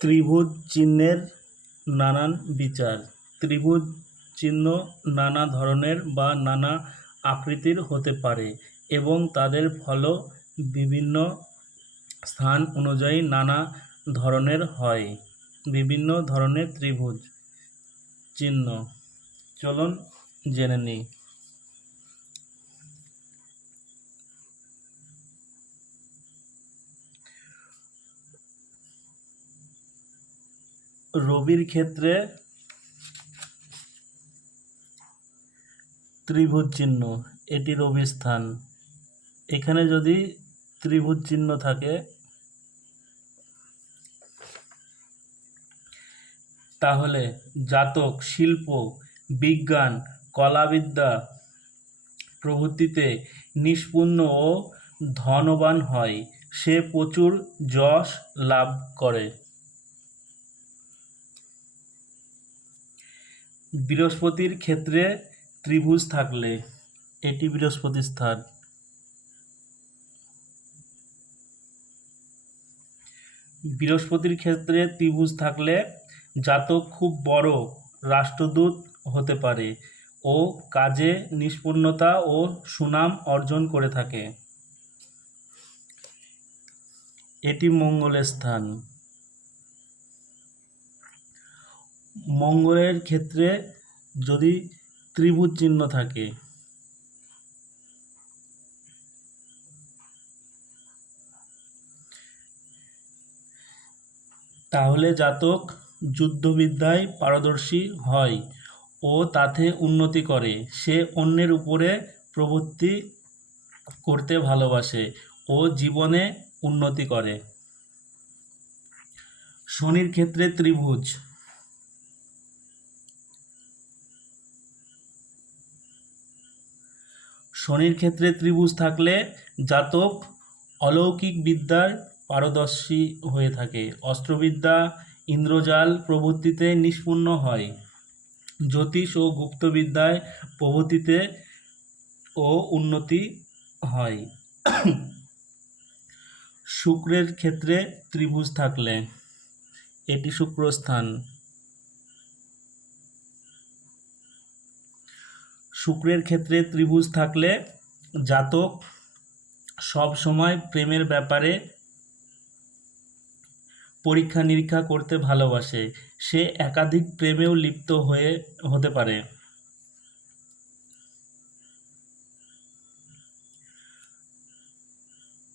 ত্রিভুজ চিহ্নের নানান বিচার। ত্রিভুজ চিহ্ন নানা ধরনের বা নানা আকৃতির হতে পারে এবং তাদের ফলও বিভিন্ন স্থান অনুযায়ী নানা ধরনের হয়। বিভিন্ন ধরনের ত্রিভুজ চিহ্ন। চলুন জেনে নিই। রবির ক্ষেত্রে ত্রিভুজ চিহ্ন, এটি রবির স্থান। এখানে যদি ত্রিভুজ চিহ্ন থাকে, তাহলে জাতক, শিল্প, বিজ্ঞান, কলাবিদ্যা প্রভৃতিতে নিষ্পন্ন ও ধনবান হয়। সে প্রচুর যশ লাভ করে। বৃহস্পতির ক্ষেত্রে ত্রিভুজ থাকলে এটি বৃহস্পতির স্থান। বৃহস্পতির ক্ষেত্রে ত্রিভুজ থাকলে জাতক খুব বড় রাষ্ট্রদূত হতে পারে ও কাজে নিষ্পন্নতা ও সুনাম অর্জন করে থাকে। এটি মঙ্গলের স্থান। মঙ্গলের ক্ষেত্রে যদি ত্রিভুজ চিহ্ন থাকে। তাহলে জাতক যুদ্ধবিদ্যায় পারদর্শী হয় ও তাতে উন্নতি করে। সে অন্যের উপরে প্রভুত্তি করতে ভালোবাসে ও জীবনে উন্নতি করে। শনির ক্ষেত্রে ত্রিভুজ শনির ক্ষেত্রে ত্রিভুজ থাকলে জাতক অলৌকিক বিদ্যার পারদর্শী হয়ে থাকে। অস্ত্রবিদ্যা ইন্দ্রজাল প্রভৃতিতে নিষ্পন্ন হয়। জ্যোতিষ ও গুপ্তবিদ্যায় প্রভৃতিতে ও উন্নতি হয়। শুক্রের ক্ষেত্রে ত্রিভুজ থাকলে এটি শুক্রস্থান। শুক্রের ক্ষেত্রে ত্রিভুজ থাকলে জাতক সব সময় প্রেমের ব্যাপারে পরীক্ষা নিরীক্ষা করতে ভালোবাসে। সে একাধিক প্রেমেও লিপ্ত হয়ে, হতে পারে।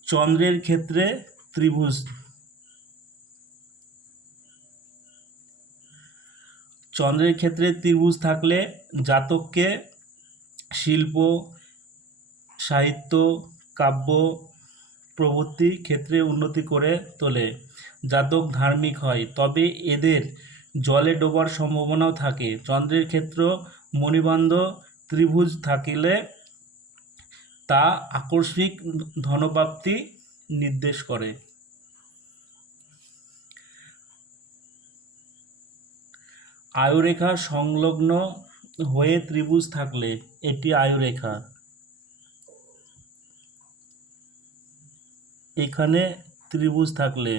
চন্দ্রের ক্ষেত্রে ত্রিভুজ। চন্দ্রের ক্ষেত্রে ত্রিভুজ থাকলে জাতককে শিল্প, সাহিত্য, কাব্য প্রভৃতি ক্ষেত্রে উন্নতি করে তোলে। জাতক ধার্মিক হয়, তবে এদের জলে ডোবার সম্ভাবনাও থাকে। চন্দ্রের ক্ষেত্র মণিবন্ধ ত্রিভুজ থাকিলে তা আকস্মিক ধনপ্রাপ্তি নির্দেশ করে। আয়ুরেখা সংলগ্ন হয়ে ত্রিভুজ থাকলে এটি আয়ুরেখা। এখানে ত্রিভুজ থাকলে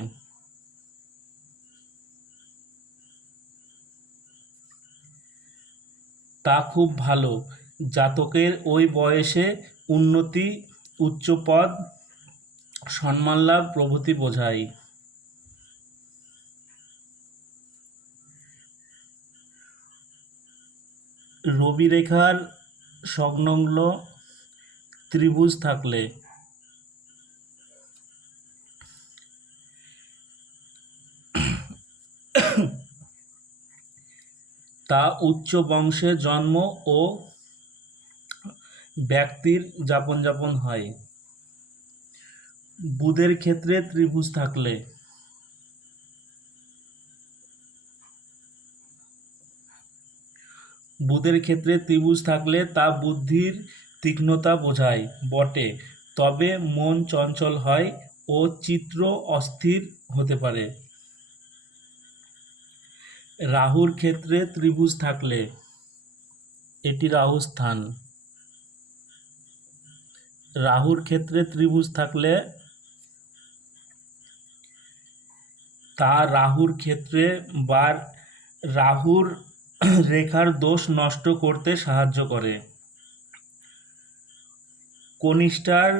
তা খুব ভালো। জাতকের ওই বয়সে উন্নতি, উচ্চপদ সম্মান লাভ প্রভৃতি বোঝায়। রবি রেখার সংলগ্ন ত্রিভুজ থাকলে। তা উচ্চ বংশে জন্ম ও ব্যক্তির যাপন যাপন হয়। বুধের ক্ষেত্রে ত্রিভুজ থাকলে। বুধের ক্ষেত্রে ত্রিভুজ থাকলে তা বুদ্ধির তীক্ষ্ণতা বোঝায়, বটে। তবে মন চঞ্চল হয় ও চিত্র অস্থির হতে পারে। রাহুর ক্ষেত্রে ত্রিভুজ থাকলে এটি রাহু স্থান। রাহুর ক্ষেত্রে ত্রিভুজ থাকলে তা রাহুর ক্ষেত্রে বা রাহুর রেখার দোষ নষ্ট করতে সাহায্য করে। কনিষ্ঠার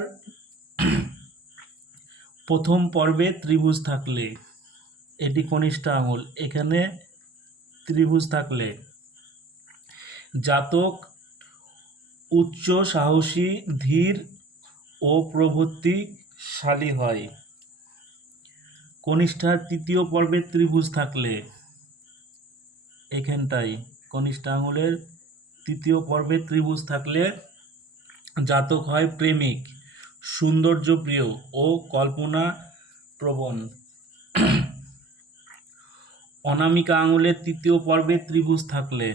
প্রথম পর্বে ত্রিভুজ থাকলে, এটি কনিষ্ঠা আঙুল, এখানে ত্রিভুজ থাকলে জাতক, উচ্চ সাহসী, ধীর ও প্রভৃতিশালী হয়। কনিষ্ঠার তৃতীয় পর্বে ত্রিভুজ থাকলে এখানটাই কনিষ্ঠ আঙুলের তৃতীয় পর্বে ত্রিভুজ থাকলে জাতক হয় প্রেমিক, সৌন্দর্যপ্রিয় ও কল্পনা প্রবণ অনামিকা আঙুলের তৃতীয় পর্বে ত্রিভুজ থাকলে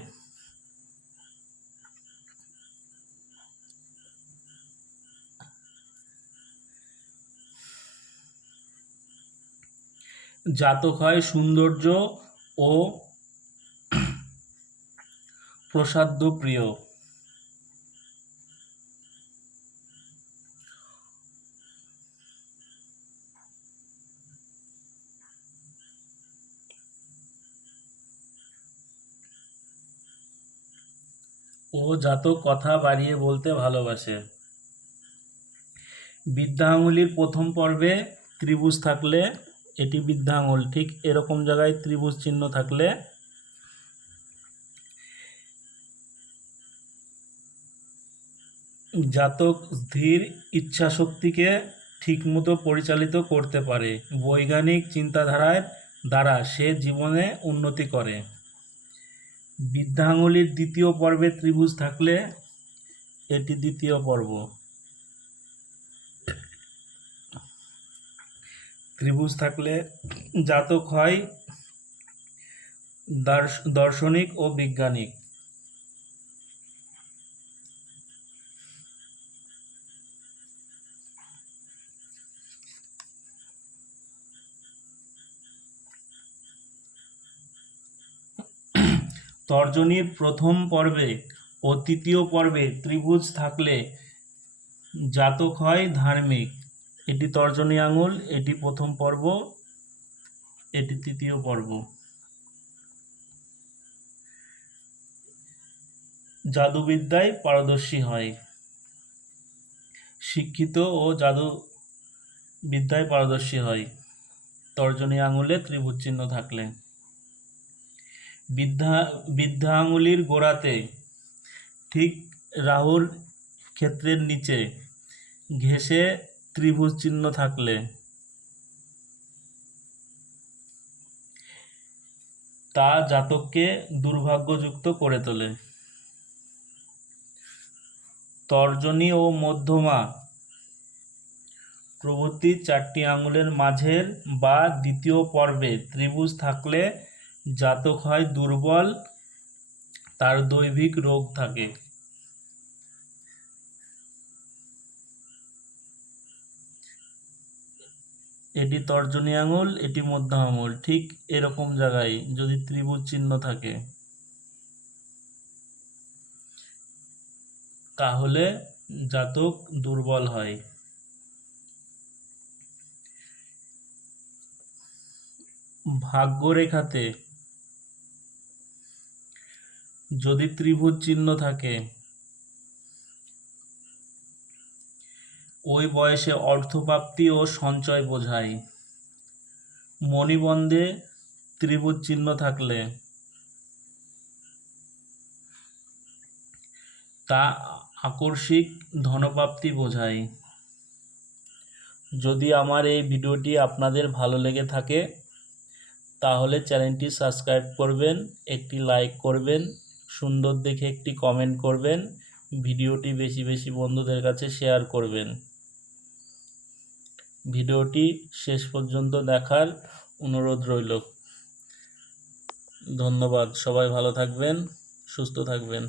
জাতক হয় সৌন্দর্য ও প্রসাদ্য প্রিয়। ও যাত কথা বাড়িয়ে বলতে ভালোবাসে। বিদ্যা আঙুলির প্রথম পর্বে ত্রিভুজ থাকলে এটি বিদ্যা আঙুল ঠিক এরকম জায়গায় ত্রিভুজ চিহ্ন থাকলে জাতক স্থির ইচ্ছাশক্তিকে ঠিকমতো পরিচালিত করতে পারে। বৈজ্ঞানিক চিন্তাধারার দ্বারা সে জীবনে উন্নতি করে। বিদ্যাঙ্গুলির দ্বিতীয় পর্বে ত্রিভুজ থাকলে এটি দ্বিতীয় পর্ব। ত্রিভুজ থাকলে জাতক হয় দার্শ- দার্শনিক ও বিজ্ঞানিক। তর্জনীর প্রথম পর্বে ও তৃতীয় পর্বে ত্রিভুজ থাকলে জাতক হয় ধার্মিক। এটি তর্জনী আঙুল, এটি প্রথম পর্ব, এটি তৃতীয় পর্ব। জাদুবিদ্যায় পারদর্শী হয়। শিক্ষিত ও জাদু বিদ্যায় পারদর্শী হয়। তর্জনী আঙুলে ত্রিভুজ চিহ্ন থাকলে। বিদ্যা বিদ্যা আঙুলির গোড়াতে, ঠিক রাহুর ক্ষেত্রের নিচে, ঘেঁষে ত্রিভুজ চিহ্ন থাকলে। তা জাতককে দুর্ভাগ্যযুক্ত করে তোলে। তর্জনী ও মধ্যমা, প্রভৃতি চারটি আঙুলের মাঝের বা দ্বিতীয় পর্বে ত্রিভুজ থাকলে জাতক হয় দুর্বল, তার দৈবিক রোগ থাকে। এটি তর্জনী আঙুল, এটি মধ্য আঙুল, ঠিক এরকম জায়গায় যদি ত্রিভুজ চিহ্ন থাকে। তাহলে জাতক দুর্বল হয়। ভাগ্যরেখাতে যদি ত্রিভুজ চিহ্ন থাকে, ওই বয়সে অর্থপ্রাপ্তি ও সঞ্চয় বোঝায়। মণিবন্ধে ত্রিভুজ চিহ্ন থাকলে, তা আকস্মিক ধনপ্রাপ্তি বোঝায়। যদি আমার এই ভিডিওটি আপনাদের ভালো লেগে থাকে, তাহলে চ্যানেলটি সাবস্ক্রাইব করবেন, একটি লাইক করবেন সুন্দর দেখে একটি কমেন্ট করবেন, ভিডিওটি বেশি বেশি বন্ধুদের কাছে শেয়ার করবেন। ভিডিওটি শেষ পর্যন্ত দেখার অনুরোধ রইল। ধন্যবাদ, সবাই ভালো থাকবেন, সুস্থ থাকবেন।